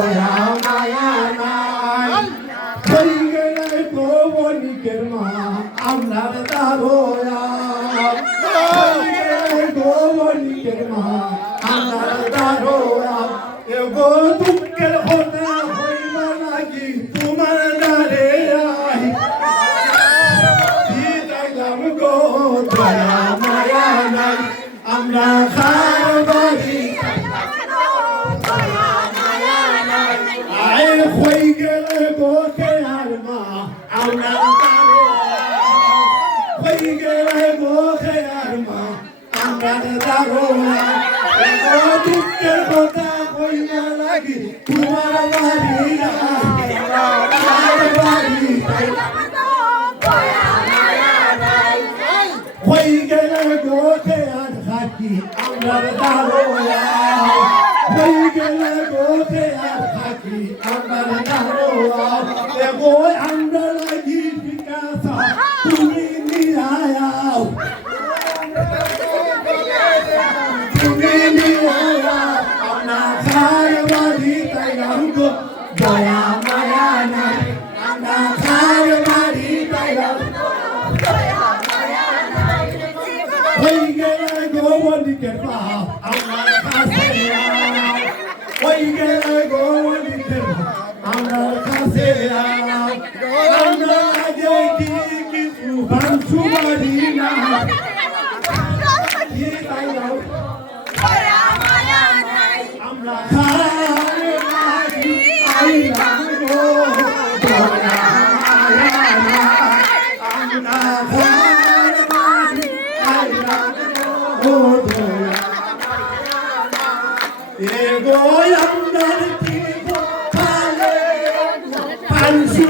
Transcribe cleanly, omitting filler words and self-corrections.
দয়া মায়া নাই হই গেলে গোবনিকের মা আপনার দারোয়া হই গেলে গোবনিকের মা আপনার দারোয়া এগো দুঃখের হতে হইল নাকি তোমার দ্বারে আই দিতাম গো দয়া মায়া নাই আমরা খার বাড়ি আয় হই গেলে গোকে আর মা আমরা হই গেলে গোকে আর মা আমরা দারোয়া এগো দুঃখের কথা হইল নাকি তোমার বাড়ি হই গেলে গোকে আর থাকি আমরা দারোয়া হই গেলে গোকে আর থাকি আমরা দারোয়া এগো আমরা লাগি বিকাশা তুমি নিয়াও তুমি নিয়াও আমরা খাই বাড়ি তাই গো দয়া মায়া নাই আমরা খাই বাড়ি তাই হই গেলে গোবনিকের মা আমার কাছে হই গেলে গোবনিকের মা আমার কাছে আমরা আগে কি কিছু ভাঙছু বাড়ি না আমরা খাই বাড়ি আইলাম গো দয়া মায়া নাই আমরা খাই বাড়ি আইলাম গো দয়া এগো আমরা কি ভালে পানসু